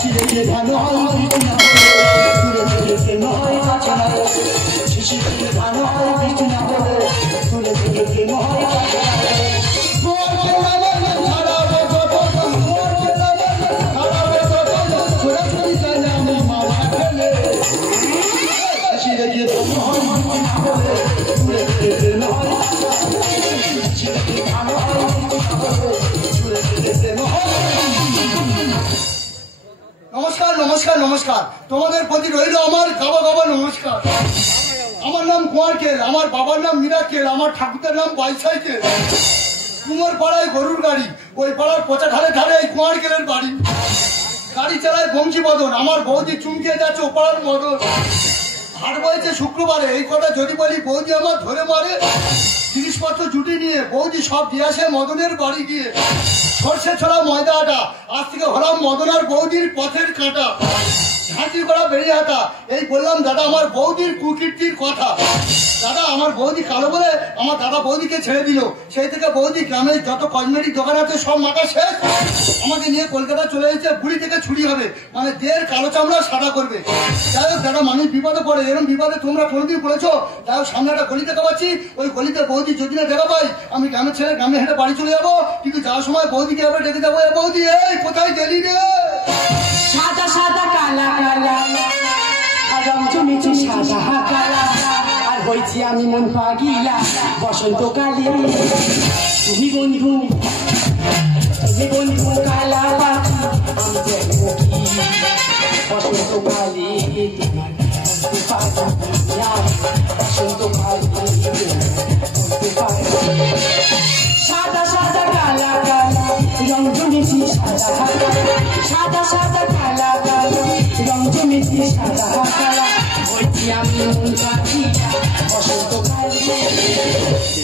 শিশিরে যে ধান হয় বৃষ্টি না হলে তুলে তুলে প্রেম হয় কাছে না রে শিশিরে যে ধান হয় বৃষ্টি না হলে তুলে তুলে প্রেম হয় কাছে না রে নমস্কার নমস্কার নমস্কার তোমাদের প্রতি রইল আমার গাবা গাবা নমস্কার। আমার নাম কুয়ারকেল, আমার বাবার নাম মিরাকেল, আমার ঠাকুরের নাম বাইসাইকেল। কুমোর পাড়ায় গরুর গাড়ি, ওই পাড়ার পচা ঢালে ঢালে এই কুয়ারকেলের বাড়ি। গাড়ি চালায় বংশী বদন, আমার বৌদি চুমকে যাচ্ছে ও পাড়ার মদন। হাট বয়েছে শুক্রবারে, এই কথা যদি বলি বৌদি আমার ধরে মারে। জিনিসপত্র জুটি নিয়ে বৌদি সব দিয়ে আসে মদনের বাড়ি গিয়ে। সর্ষে ছড়া ময়দা আটা, আজ থেকে হলাম মদন আর বৌদির পথের কাঁটা। ঝাঁচি করা বেরিয়ে হাঁটা, এই বললাম দাদা আমার বৌদির কুকীর্তির কথা। দাদা আমার বৌদি কালো বলে আমার দাদা বৌদিকে ছেড়ে দিল। সেই থেকে বৌদি গ্রামের যত কসমেটিক দোকান আছে সব মাথা শেষ। আমাকে নিয়ে কলকাতা চলে এসেছে, বুড়ি থেকে ছুরি হবে, মানে দেড় কালো চামড়া সাদা করবে। যাই হোক দাদা মানুষ বিপদে পড়ে, এরকম বিপদে তোমরা কোনোদিন পড়েছো? যাই হোক সামনে একটা গলি দেখা পাচ্ছি, ওই গলিতে বৌদি যদি না দেখা পাই আমি গ্রামের ছেলে গ্রামে হেঁটে বাড়ি চলে যাবো। কিন্তু যাওয়ার সময় বৌদিকে এবার ডেকে যাবো, বৌদি এই কোথায় গেলি রে? সাদা সাদা কালা কালা রং জমেছে সাদা কালা, আর হয়েছি আমি মন পাগিলা বসন্তকালে। তুমি বন্ধু কালা পাখি আমি বসন্তকালে সাদা সাদা কালা কালা রং জমেছি সাদা কালা, সাদা সাদা কালা কালা রং জমেছি সাদা কালা, হয়েছি আমি মন পাগিলা বসন্তকালে।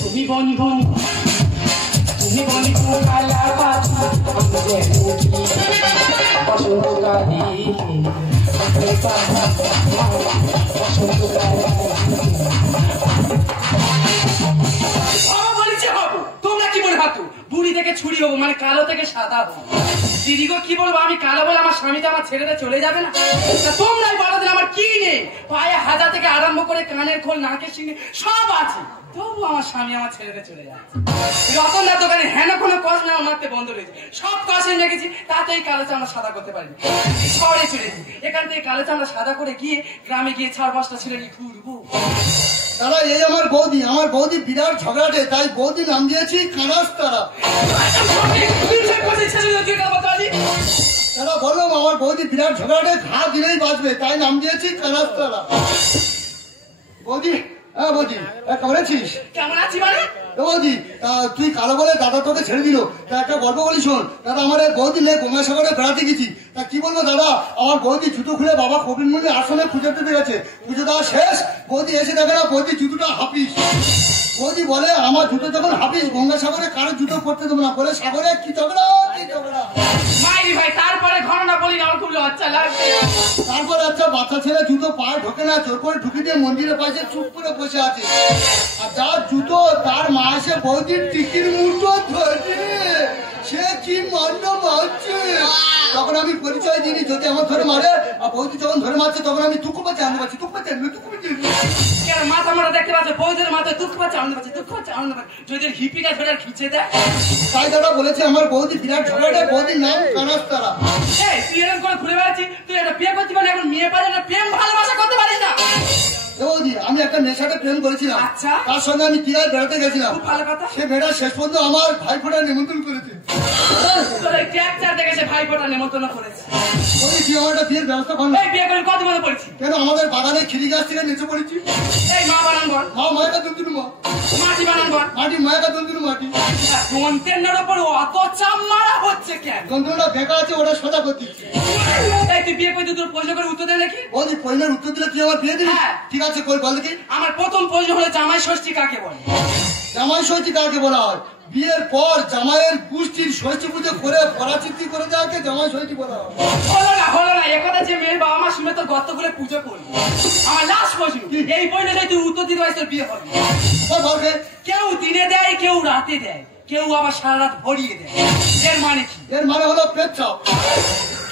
তুমি বন্ধু কালা পাখি বসন্তকালে তোমরা কি বলে ভাবতো বুড়ি থেকে ছুরি হবো মানে কালো থেকে সাদা হবো? দিদি গো কি বলবো, আমি কালো বলে আমার স্বামীটা আমার ছেড়ে চলে যাবে না? তোমরাই বলো দিন আমার কি নেই, পায়ে হাজা থেকে আরম্ভ করে কানের খোল নাকের সিংহে সব আছে, তবু আমার স্বামী আমার ছেড়ে চলে যাচ্ছে। রতনদার দোকানে হেন কোনো কষ না মারতে বন্ধ রয়েছে, সব কষে রেখেছি, তাতে এই কালো চামড়া সাদা করতে পারিনি। শহরে চলেছি, এখান থেকে কালো চামড়া সাদা করে গিয়ে গ্রামে গিয়ে 4-5টা ছেলে নিয়ে ঘুরবো। দাদা এই আমার বৌদি বিরাট ঝগড়াটে, তাই বৌদি নাম দিয়েছি কানাস তারা। দাদা বললাম আমার বৌদি বিরাট ঝগড়াটে, ঘা দিলেই বাঁচবে, তাই নাম দিয়েছি কানাস তারা। বৌদি হ্যাঁ বৌদি কেমন আছিস? কেমন আছি মানে বৌদি তুই কালো বলে দাদা তোকে ছেড়ে দিল, তা একটা গল্প বলি শোন। দাদা আমার বৌদি নিয়ে গঙ্গাসাগরে বেড়াতে গেছি, তা কি বলবো দাদা আমার বৌদি জুতো খুলে বাবা কবির মন্দির আসনে পুজো দিতে গেছে। পুজো দেওয়া শেষ, বৌদি এসে দেখে না বৌদি জুতোটা হাফিস। বৌদি বলে আমার জুতো যখন হাফিস গঙ্গাসাগরে কারো জুতো করতে দেবো না, বলে সাগরে কি ঝগড়া কি ঝগড়া। ভাই তারপরে ঘটনা বলি না, আমার খুব লজ্জা লাগছে। তারপরে আচ্ছা বাচ্চা ছেলে জুতো পায়ে ঢোকে না, জোর করে ঢুকে দিয়ে মন্দিরের পাশে চুপ করে বসে আছে। আর যার জুতো তার মা এসে বৌদির টিকির মুঠো ধরে, সে কি মান্য মারছে। তখন আমি পরিচয় দিইনি, যদি আমার ধরে মারে আর বৌদি যখন ধরে মারছে তখন আমি দুঃখ পাচ্ছি আনতে পারছি, দুঃখ পাচ্ছি মাথা মারা দেখতে পাচ্ছে, বৌদের মাথায় দুঃখ পাচ্ছে আনতে পারছে, দুঃখ পাচ্ছে আনতে পারছে, যদি হিপিটা ধরে খিচে দেয়। তাই দাদা বলেছে আমার বৌদি বিরাট ঝগড়াটে, বৌদির নাম কানাস তারা। তুই এরকম করে ঘুরে বেড়াচ্ছি, তুই একটা বিয়ে করতে পারি, এখন মেয়ে পারে না, প্রেম ভালোবাসা করতে পারিস না? বৌদি আমি একটা মেয়ের সাথে প্রেম করেছিলাম, আচ্ছা তার সঙ্গে আমি টিয়ায় বেড়াতে গেছিলাম। খুব ভালো কথা। সে মেয়েটা শেষ পর্যন্ত আমার ভাই ফোটার নিমন্ত্রণ করেছে। ভাইফোঁটা নেমন্তন্ন করেছে। তুই আমার একটা বিয়ের ব্যবস্থা কর। বিয়ে করে কত মনে পড়েছি কেন আমাদের বাগানে খিরি গাছ থেকে নিচে পড়েছি। এই মা বানান ঘর, মা মায়ের দুদিন মা মাটি বানান ঘর, মাটি মায়ের দুদিন মাটি। কন্টেনার উপর অত চাপ মারা হচ্ছে কেন? যন্ত্রটা বেকা আছে, ওটা সোজা করতে। এই তুই বিয়ে করে তোর প্রশ্ন করে উত্তর দেয় নাকি? বৌদি প্রশ্নের উত্তর দিলে তুই আমার বিয়ে দিবি? ঠিক আছে কই বল দেখি। আমার প্রথম প্রশ্ন হলো জামাই ষষ্ঠী কাকে বলে? জামাই ষষ্ঠী কাকে বলা হয়? বিয়ের পর জামাইয়ের গোষ্ঠীর ষষ্ঠী পুজো করে পরাচিতি করে যাকে জামাই ষষ্ঠী বলা হয়। হলো না একথা যে মেয়ের বাবা মা শুনে তো গর্ত করে পুজো করবি। আমার লাস্ট প্রশ্ন, এই বইটা যদি তুই উত্তর দিতে পারিস তোর বিয়ে হবে। কেউ দিনে দেয়, কেউ রাতে দেয়, কেউ আবার সারা রাত ভরিয়ে দেয়, এর মানে কি? এর মানে হলো পেচ্ছাপ।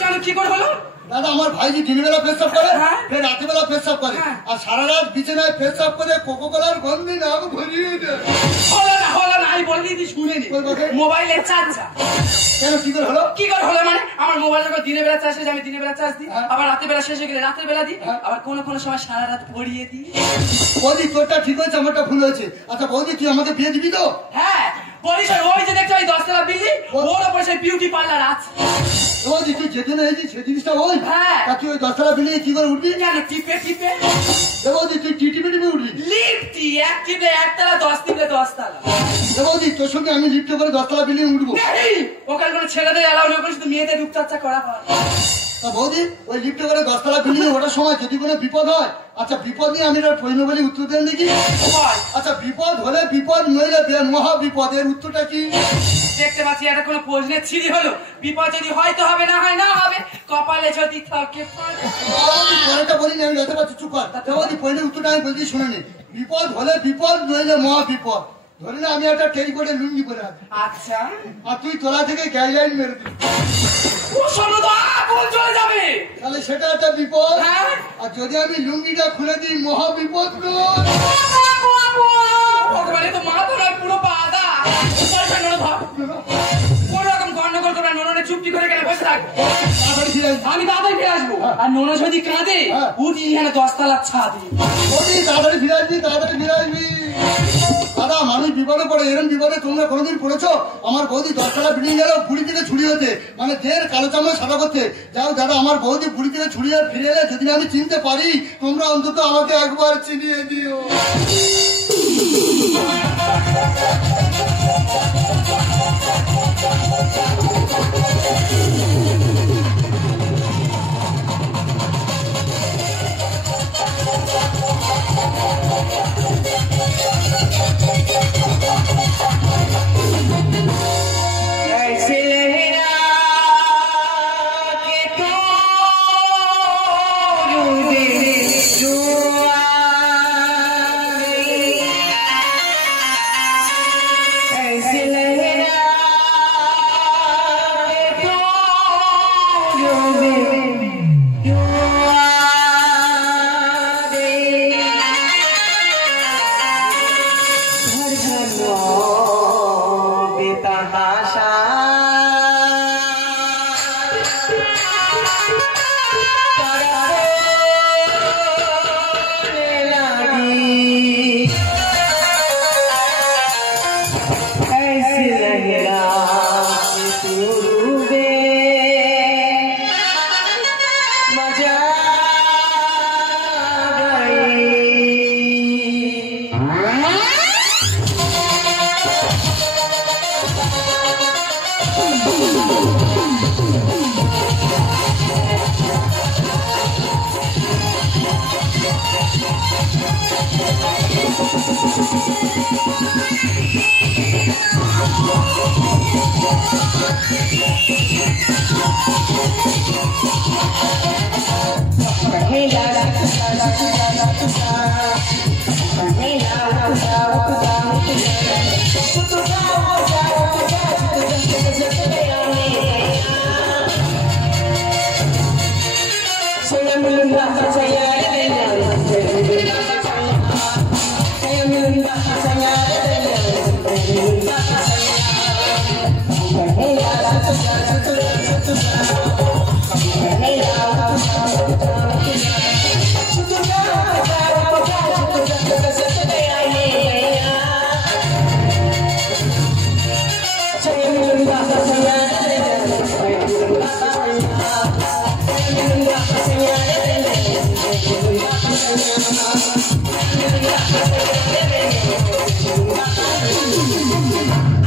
কেন কি করে হলো? দাদা আমার ভাইজি দিনের বেলা পেশাব করে, হ্যাঁ। ফের রাতের বেলা পেশাব করে, হ্যাঁ। আর সারা রাত বিছানায় পেশাব করে কোকো কোলার গন্ধে নাক ভরিয়ে দেয়। হলো না, আমি বললি তুই শুনে নি। মোবাইলের চার্জা কেন কি করে হলো? কি করে হলো মানে আমার মোবাইল যখন দিনের বেলা চার্জ হয়ে যায় আমি দিনের বেলা চার্জ দিই, হ্যাঁ। আবার রাতের বেলা শেষ হয়ে গেলে রাতের বেলা দিই, হ্যাঁ। আবার কোনো কোনো সময় সারা রাত পড়িয়ে দিই। বৌদি তোরটা ঠিক হয়েছে, আমারটা ভুল হয়েছে। আচ্ছা বৌদি তুই আমাকে বিয়ে দিবি তো? হ্যাঁ পরিসর ওই যে দেখছো ওই 10 তলা বিল্ডিং, ওর উপরে সেই বিউটি পার্লার আছে। বৌদি তুই যেদিন হয়েছিস সেই জিনিসটা ওই, হ্যাঁ। তা তুই ওই 10 তলা বিল্ডিং কি করে উঠবি? কেন টিপে টিপে বৌদি তুই টিটিপি টিপি উঠবি? লিফটি এক টিপে একতলা 10 টিপে 10 তলা। বৌদি তোর সঙ্গে আমি লিফটে করে 10 তলা বিল্ডিং উঠবো? এই, ওখানে কোনো ছেলেদের এলাও নেই, ওখানে শুধু মেয়েদের রূপচর্চা করা হয়। তা বৌদি ওই লিফটে করে 10 তলা বিল্ডিং ওঠার সময় যদি কোনো বিপদ হয়, আচ্ছা বিপদ নিয়ে আমি প্রশ্ন বলি উত্তর দেন দেখি। হয়। আচ্ছা বিপদ হলে বিপদ নইলে মহা বিপদ, এর উত্তরটা কি? দেখতে পাচ্ছি এটা কোনো প্রশ্নের ছিরি হলো, বিপদ যদি হয় তো হবে, না হয় না হবে, কপালে যদি থাকে ফল। বৌদি পরেরটা বলিনি, আমি যেতে পারছি, চুপ কর। বৌদি পরের উত্তরটা আমি বলছি শুনে নি। বিপদ হলে বিপদ নইলে মহা বিপদ। ধরে না আমি একটা টেরিকোটে লুঙ্গি পরে আছি, আচ্ছা আর তুই তোলা থেকে গাইডলাইন মেরে দিবি, ও শোনো তো আগুন চলে যাবে। তাহলে সেটা একটা বিপদ। হ্যাঁ। আর যদি আমি লুঙ্গিটা খুলে দিই মহা বিপদ নয়। ভগবানের তো মা তো নয় পুরো বাদা। পয়সা নোনো ভাব কোন রকম গন্ডগোল করে নোনে চুপটি করে গেলে বসে থাক, তারপরে ফিরে আসবি। আমি তাড়াতাড়ি ফিরে আসবো। আর নোনো যদি কাঁদে হ্যাঁ। উঠি এখানে 10 তলার ছাদে। বৌদি তাড়াতাড়ি ফিরে আসবি, তাড়াতাড়ি ফিরে আসবি। দাদা মানুষ বিপদে পড়ে, এরকম বিপদে তোমরা কোনোদিন পড়েছো? আমার বৌদি 10 তলা বিল্ডিং গেল বুড়ি থেকে ছুরি হতে, মানে দের কালো চামড়া সাদা করতে। যাও দাদা আমার বৌদি বুড়ি থেকে ছুরি হয়ে ফিরে এলে যদি আমি চিনতে পারি, তোমরা অন্তত আমাকে একবার চিনিয়ে দিও। ऐसे लहरा के तू दिल जुआ गई, ऐसे लहरा के तू दिल जुआ गई, घर घर बेतहाशा ऐसी लहरा के तू डूबे मजा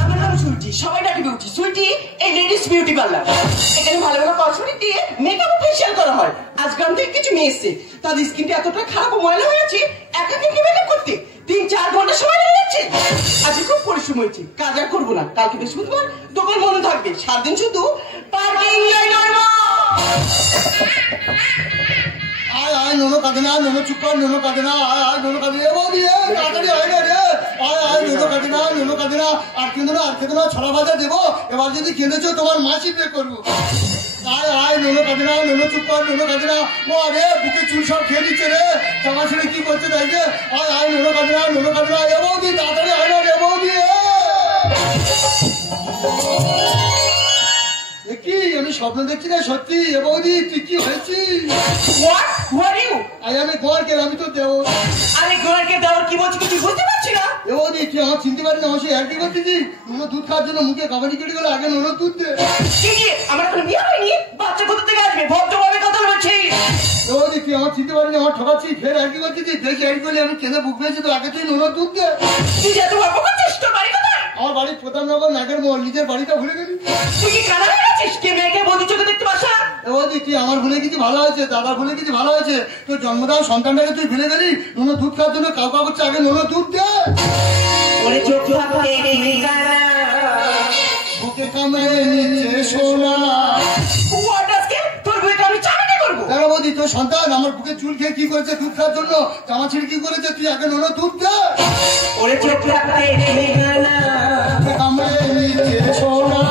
আমার নাম সুইটি, সবাই ডাকে বিউটি। সুইটি এই লেডিস বিউটি পার্লার, এখানে ভালো ভালো কসমেটিক দিয়ে মেকআপ ফেশিয়াল করা হয়। আজ গ্রাম থেকে কিছু মেয়ে এসছে, তাদের স্কিনটা এতটা খারাপ ও ময়লা হয়েছে, একা থেকে মেকআপ করতে 3-4 ঘন্টা সময় লেগে যাচ্ছে। আজকে খুব পরিশ্রম হয়েছে, কাজ আর করবো না। কালকে বৃহস্পতিবার দোকান বন্ধ থাকবে, 7 দিন শুধু পার্কিং এনজয় করবো। আয় আয় নোনো কাঁদে না, নোনো চুপ কর, নোনো কাঁদে না, আয় আয় নোনো কাঁদে। এ বৌদি এ তাড়াতাড়ি আয় না রে, আয় আয় নোনো কাঁদে না, নোনো কাঁদে না। আর কেঁদো না, আর কেঁদো না, ছড়া ভাজা দেবো। এবার যদি কেঁদেছো তোমার মাছি পে করবো। আয় আয় নোনো কাঁদে না, নোনো চুপ কর, নোনো কাঁদে না। ও আরে বুকে চুল সব খেয়ে দিচ্ছে রে, জামা ছেড়ে কি করছে দেখে। আয় আয় নোনো কাঁদে না, নোনো কাঁদে না। এ বৌদি তাড়াতাড়ি আয় না রে বৌদি। কি আমি স্বপ্ন দেখছি না সত্যি? এ বৌদি তুই কি হয়েছিস? আমি গোয়ার কেল, আমি তো দেও। আরে গোয়ারকে দেওয়ার কি বলছি কিছু বুঝতে পারছি না। এ বৌদি তুই আমার চিনতে পারি না, আমার সে একই করতেছি। নোনো দুধ খাওয়ার জন্য মুখে কাবাডি কেটে গেল, আগে নোনো দুধ দে। আমার এখন বিয়ে হয়নি, বাচ্চা কোথা থেকে আসবে? ভদ্রভাবে কথা বলছি। এ বৌদি তুই আমার চিনতে পারি না, আমার ঠকাচ্ছি, ফের একই করতেছি। দেখি একই করলে আমি কেঁদে বুক পেয়েছি, তো আগে তুই নোনো দুধ দে। তুই এত গল্প করছিস, তোর বাড়ি কোথায়? আমার বাড়ির প্রধান নগর নাগের মোড়, নিজের বাড়িটা ভুলে গেলি। তুই কি কানা হয়ে গেছিস? কে মেয়েকে বন্ধু চোখে দেখতে পাস না? এ বৌদি তুই আমার ভুলে কিছু ভালো হয়েছে, দাদা ভুলে কিছু ভালো হয়েছে, তোর জন্মদান সন্তানটাকে তুই ভুলে গেলি। নোনো দুধ খাওয়ার জন্য কাউকা করছে, আগে নোনো দুধ দে। ওরে চোখ থাকতে কানা, বুকে কামড়ে নিচে সোনা। তোর বইকে আমি চাকরি করবো। দেখো বৌদি তোর সন্তান আমার বুকে চুল খেয়ে কি করেছে দুধ খাওয়ার জন্য, জামা ছিঁড়ে কি করেছে, তুই আগে নোনো দুধ দে। ওরে চোখ থাকতে কানা, বুকে কামড়ে নিচে সোনা।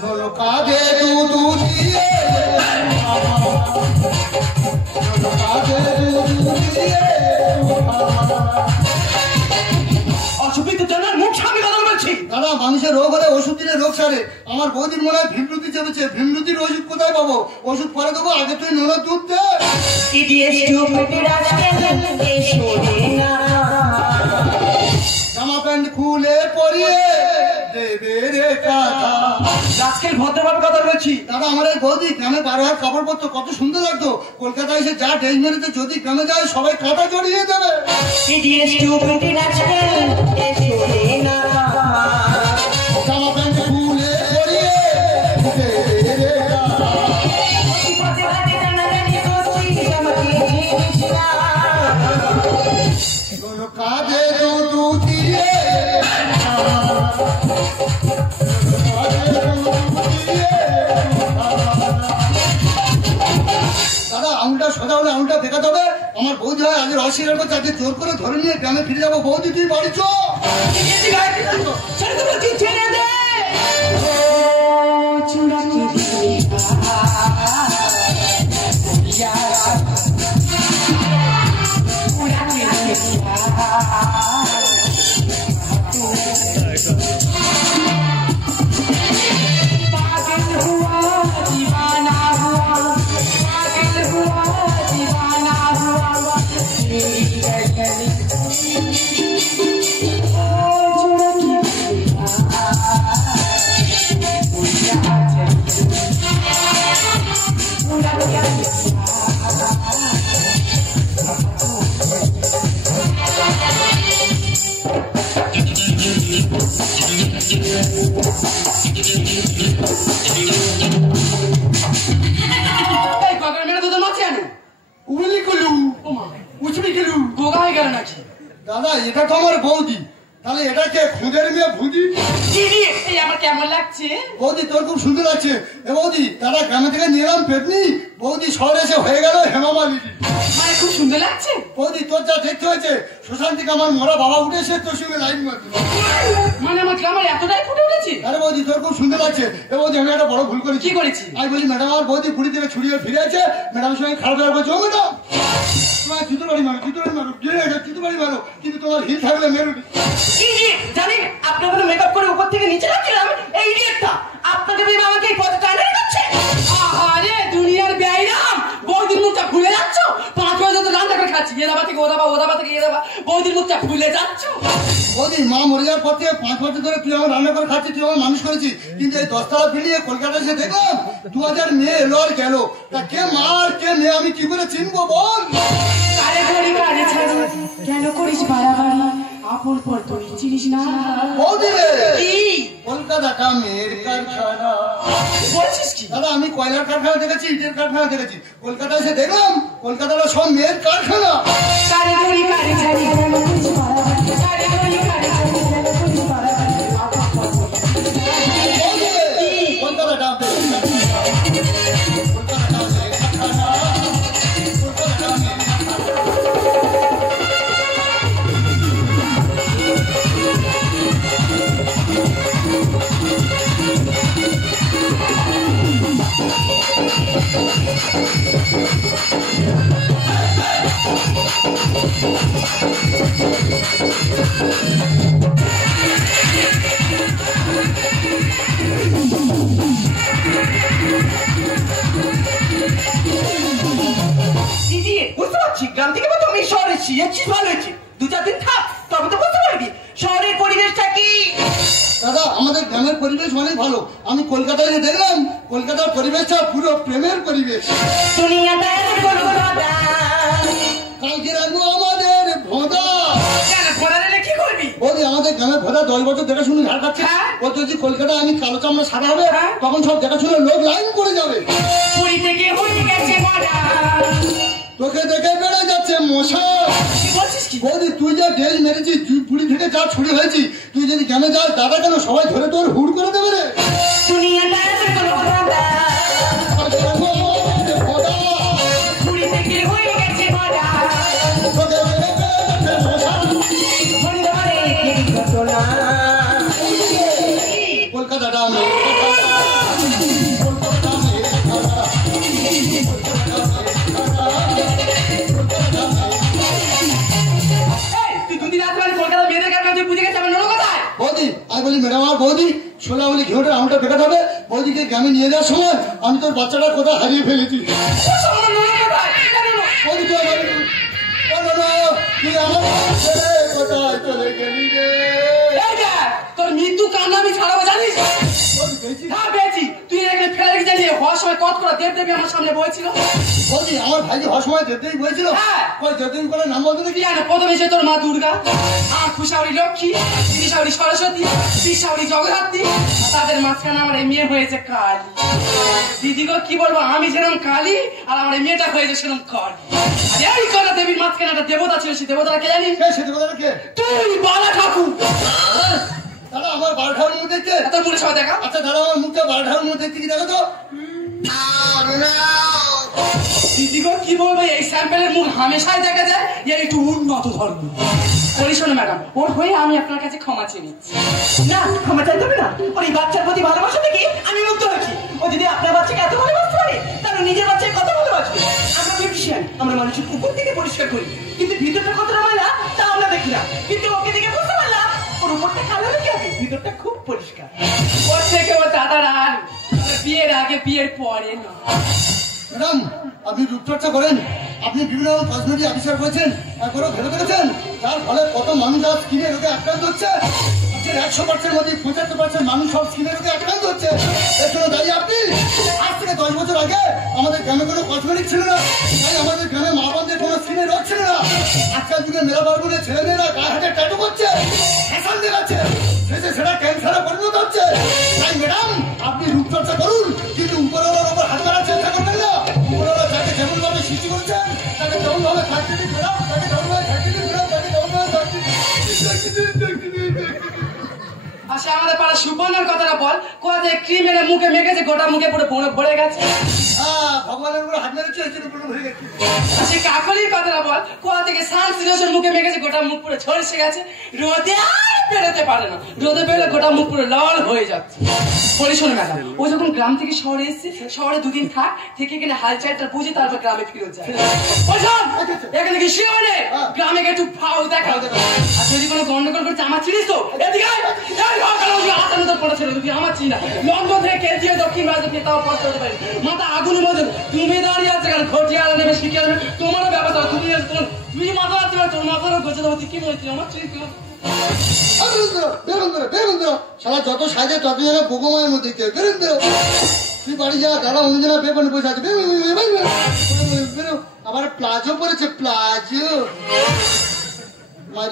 নোনো কাঁধে দুধ দিয়ে, নোনো কাঁধে দুধ দিয়ে। অসুবিধা জানার মুখ সামনে কথা বলছি। দাদা মানুষের রোগ হলে ওষুধ দিলে রোগ সারে। আমার বৌদির মনে হয় ভীমরুতি চেপেছে, ভীমরুতির ওষুধ কোথায় পাবো? ওষুধ পরে দেবো, আগে তুই নোনো দুধ দে। জামা প্যান্ট খুলে পরিয়ে দেবে রে কাঁথা। আজকাল ভদ্রভাবে কথা বলছি। দাদা আমার এই বৌদি গ্রামে 12 হাত কাপড় পরতো, কত সুন্দর লাগতো। কলকাতায় এসে যা ডেজ মেরেছে, যদি গ্রামে যায় সবাই কাঁথা জড়িয়ে দেবে। জামা প্যান্ট খুলে পরিয়ে দেবে রে কাঁথা। কোনো কাঁধে দুধ দিয়ে, দাদা আঙুলটা সোজা হলে আঙুলটা দেখাতে হবে। আমার বৌদি হয় আগে অস্বীকার করছে, আজকে জোর করে ধরে নিয়ে গ্রামে ফিরে যাবো। বৌদি তুই বাড়ি চো। দাদা এটা তো আমার বৌদি, তাহলে এটাকে খুদের মেয়ে ভুদি। আমার কেমন লাগছে? বৌদি তোর খুব সুন্দর লাগছে। এ বৌদি দাদা গ্রামে থেকে নিয়ে এলাম পেতনি, বৌদি শহরে এসে হয়ে গেল হেমামালিনী। মানে খুব সুন্দর লাগছে। বৌদি তোর যা দেখতে হয়েছে, শ্মশান থেকে আমার মরা বাবা উঠে এসে তোর সঙ্গে লাইন মারছে। মানে আমার গ্রামের এতটাই ফুটে উঠেছে। আরে বৌদি তোর খুব সুন্দর লাগছে। এ বৌদি আমি একটা বড় ভুল করেছি। কি করেছি? আমি বলি ম্যাডাম আমার বৌদি পুরী থেকে ছুটিয়ে ফিরে আছে, ম্যাডামের সঙ্গে খারাপ ব্যবহার করছে। ও ম্যাডাম তোমার জুতো বাড়ি মারো, জুতো বাড়ি মারো, জুতো বাড়ি মারো, কিন্তু তোমার হিল থাকলে মেরুনি। জানেন আপনাকে মেকআপ করে উপর থেকে নিচে রাখছিলাম, এই ইডিয়েটটা আপনাকে ভেবে আমাকে এই পথে টানা দিচ্ছে। আরে দুনিয়ার বেআইরাম, বৌদির মুখটা ভুলে যাচ্ছ। 5 বছর তো রান্না করে খাচ্ছি, এ দাবা থেকে ও দাবা, ও দাবা থেকে এ দাবা, বৌদির মুখটা ভুলে যাচ্ছ। বৌদি মা মরে যাওয়ার পর থেকে 5 বছর ধরে তুই আমার রান্না করে খাচ্ছি, তুই আমার মানুষ করেছি, কিন্তু এই 10 তলা ফিরিয়ে কলকাতা এসে দেখলাম 2000 মেয়ে এলো আর গেল। তা কে মা আর কে মেয়ে আমি কি করে চিনবো বল? কারে করি কারে ছাড়ি, কেন করিস বাড়াবাড়ি, আপন পর তুই চিনিস না। বৌদি রে কি কলকাতা কামের কারখানা বলছিস কি? দাদা আমি কয়লার কারখানা দেখেছি, ইটের কারখানা দেখেছি, কলকাতা এসে দেখলাম কলকাতাটা সব মেয়ের কারখানা। কারে করি কারে ছাড়ি, কেন করিস বাড়াবাড়ি, কারে করি কারে ছাড়ি, কেন করিস বাড়াবাড়ি, আপন পর কলকাতাটা দিদি বুঝতে পারছি গ্রাম থেকে তো আমি শহরে এসেছি ভালো হয়েছে 2-4 দিন থাক তবে তো বুঝতে পারবি শহরের পরিবেশটা কি। দাদা আমাদের গ্রামের পরিবেশ অনেক ভালো। আমি কলকাতায় যে দেখলাম কলকাতার পরিবেশটা পুরো প্রেমের পরিবেশ। কালকে রাখবো আমাদের ভোঁদা। কি করবি বৌদি আমাদের গ্রামের ভোঁদা 10 বছর দেখাশুনো ঝাড় খাচ্ছে। ও যদি কলকাতায় আমি কালো চামড়া সাদা হবে তখন সব দেখাশুনো লোক লাইন করে যাবে। পুরী থেকে হয়ে গেছে মজা তোকে দেখে বেড়ে যাচ্ছে মশা। বৌদি তুই যা ডেল মেরেছিস পুরী থেকে যা ছুরি হয়েছি তুই যদি গ্রামে যাস দাদা কেন সবাই ধরে তোর হুড় করে দেবে রে। কলকাতাটা আমি বৌদি আমি বলি ম্যাডাম আর বৌদি সোলা বলি ঘেউটের আমটা বেকাতে হবে। বৌদিকে গ্রামে নিয়ে যাওয়ার সময় আমি তোর বাচ্চাটা কোথায় হারিয়ে ফেলেছি। বৌদি তুই আমার কোথায় চলে গেলি রে। তোর মৃত্যু কান্না আমি ছাড়াবো জানিস? হ্যাঁ পেয়েছি। তুই এখানে ফেলে রেখে জানিস হওয়ার সময় কত করে দেবদেবী আমার সামনে বয়েছিল। বৌদি আমার ভাইকে হওয়ার সময় দেবদেবী বলেছিল। ওই দেবদেবী করে নাম বলতে দেখি প্রথমে সে তোর মা দুর্গা, আর খুশাউরি লক্ষ্মী, তিরিশাউরি সরস্বতী, তিরিশাউরি জগদ্ধাত্রী, তাদের মাঝখানে আমার এই মেয়ে হয়েছে কালী। দিদি গো কি বলবো আমি যেরকম কালী আর আমার এই মেয়েটা হয়েছে সেরকম কালী। আর এই কলা দেবীর মাঝখানে একটা দেবতা ছিল, সেই দেবতাটা কে জানিস? সে দেবতাটা কে? তুই বালা ঠাকুর। দাদা আমার বার ঠাকুর মুখ দেখছে। তোর মুখের সময় দেখা। আচ্ছা দাদা আমার মুখটা বার ঠাকুর মুখ দেখতে কি দেখো তো। দিদি গো কি বলবো এই স্যাম্পেলের মুখ হামেশাই দেখা যায় যে একটু উন্নত ধর্ম। বলি শোনো ম্যাডাম ওর হয়ে আমি আপনার কাছে ক্ষমা চেয়ে নিচ্ছি। না ক্ষমা চাইতে হবে না ওর এই বাচ্চার প্রতি ভালোবাসা দেখি আমি মুগ্ধ হয়েছি। ও যদি আপনার বাচ্চাকে এত ভালোবাসতে পারে তাহলে নিজের বাচ্চাকে কত ভালোবাসবে। আমরা বিউটিশিয়ান আমরা মানুষের উপর থেকে পরিষ্কার করি কিন্তু ভিতরটা কতটা ময়লা তা আমরা দেখি না। কিন্তু ওকে দেখে বুঝতে পারলাম ওর উপরটা কালো নাকি আগে ভিতরটা খুব পরিষ্কার। ওর থেকে ও দাদার আর বিয়ের আগে বিয়ের পরে না। ম্যাডাম আপনি রূপচর্চা করেন, আপনি বিভিন্ন কসমেটিক আবিষ্কার করেছেন, একবারও ভেবে দেখেছেন যার ফলে কত মানুষ আজ স্কিনে রোগে আক্রান্ত হচ্ছে। 100% মধ্যে 75% মানুষ সব স্কিনে রোগে আক্রান্ত হচ্ছে। এর জন্য দায়ী আপনি। আজ থেকে 10 বছর আগে আমাদের গ্রামে কোনো কসমেটিক ছিল না, তাই আমাদের গ্রামে মা বোনদের কোনো স্কিনে রোগ ছিল না। আজকাল যুগে মেলা বারগুলো ছেলেমেয়েরা গায়ে হাতে ট্যাটু করছে, ফ্যাশন দেখাচ্ছে, সেটা ক্যান্সারে পরিণত হচ্ছে। তাই ম্যাডাম আপনি রূপচর্চা করুন কিন্তু উপরওয়ালার উপর হাত ধরার চেষ্টা করবেন না। উপরওয়ালা যাকে যেমন ভাবে সৃষ্টি করছেন তাকে তেমন ভাবে থাকতে দিন ম্যাডাম, তাকে তেমন ভাবে থাকতে দিন ম্যাডাম, তাকে তেমন ভাবে থাকতে দিন। আচ্ছা আমাদের পাড়া সুপর্ণের কথাটা বল, কোথা ক্রিম এনে মুখে মেখেছে গোটা মুখে পুরো ভরে গেছে। ভগবানের উপর হাত মেরেছে ওই জন্য পুরো ভরে গেছে। সে কাকলির কথাটা বল, কোথা থেকে সানসিলোশন মুখে মেখেছে গোটা মুখ পুরো ঝলসে গেছে, রোদে আর বেরোতে পারে না, রোদে বেরোলে গোটা মুখ পুরো লাল হয়ে যাচ্ছে। বলি শোনো ম্যাডাম ও যখন গ্রাম থেকে শহরে এসছে শহরে 2 দিন থাক থেকে এখানে হালচালটা বুঝে তারপর গ্রামে ফিরে যায়। এখানে কি শিওরে গ্রামে একটু ফাউ দেখা, আর যদি কোনো গন্ডগোল করছে আমার চিনিস তো এদিকে আমার চিনা লন্ডন থেকে কেন্দ্রীয় দক্ষিণ ভারত তাও পড়তে হতে পারি মাথা আগুন মধ্যে তুমি দাঁড়িয়ে আছে কেন খটিয়া নেবে শিখিয়ে নেবে তোমারও ব্যবস্থা তুমি তুমি মাথা রাখতে পারো তোর মাথারও গোছে দেবো তুই কি বলছিস আমার চিনিস সারা যত সাজে তত যেন বোগমায়ের মধ্যে বেরোন তুই বাড়ি যা দাদা অন্যজনের বেপনে বসে আছে আবার প্লাজো পরেছে প্লাজো।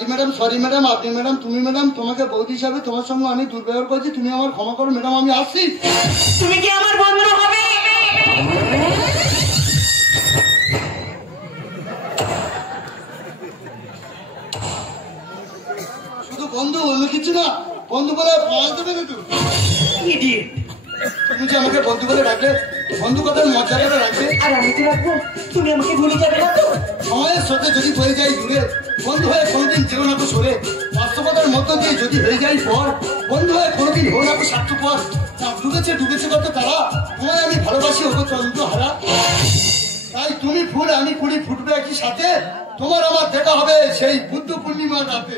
ম্যাডাম সরি ম্যাডাম আপনি ম্যাডাম তুমি ম্যাডাম তোমাকে বৌদি হিসাবে তোমার সঙ্গে অনেক দুর্ব্যবহার করছি, তুমি আমার ক্ষমা করো ম্যাডাম আমি আসছি। তুমি কি আমার বন্ধু হবে? শুধু বন্ধু অন্য কিছু না, বন্ধু বলে পাওয়া দেবে না তুমি যে আমাকে বন্ধু বলে রাখলে বন্ধু কথার মর্যাদাটা রাখবে আর আমি তো রাখবো তুমি আমাকে ভুলে যাবে না তো। সময়ের সাথে যদি হয়ে যায় দূরে বন্ধু হয়ে কোনোদিন যেও না তো সরে, বাস্তবতার মধ্য দিয়ে যদি হয়ে যায় পর বন্ধু হয়ে কোনোদিন হো না তো স্বার্থপর। ডুবেছে কত তারা তোমায় আমি ভালোবাসি হবো চন্দ্র হারা। তাই তুমি ফুল আমি কুড়ি ফুটবে একই সাথে, তোমার আমার দেখা হবে সেই বুদ্ধ পূর্ণিমা রাতে।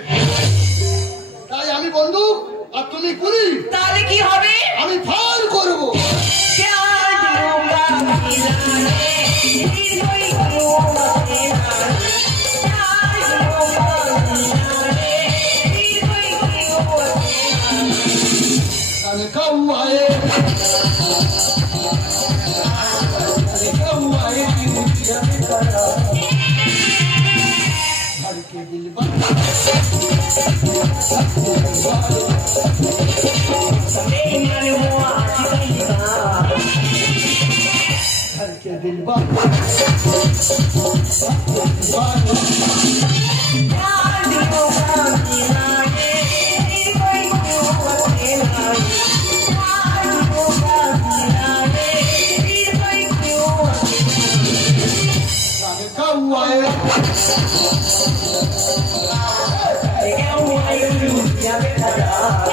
তাই আমি বন্দুক আর তুমি কুড়ি, তাহলে কি হবে? আমি ফায়ার করবো। Yeah.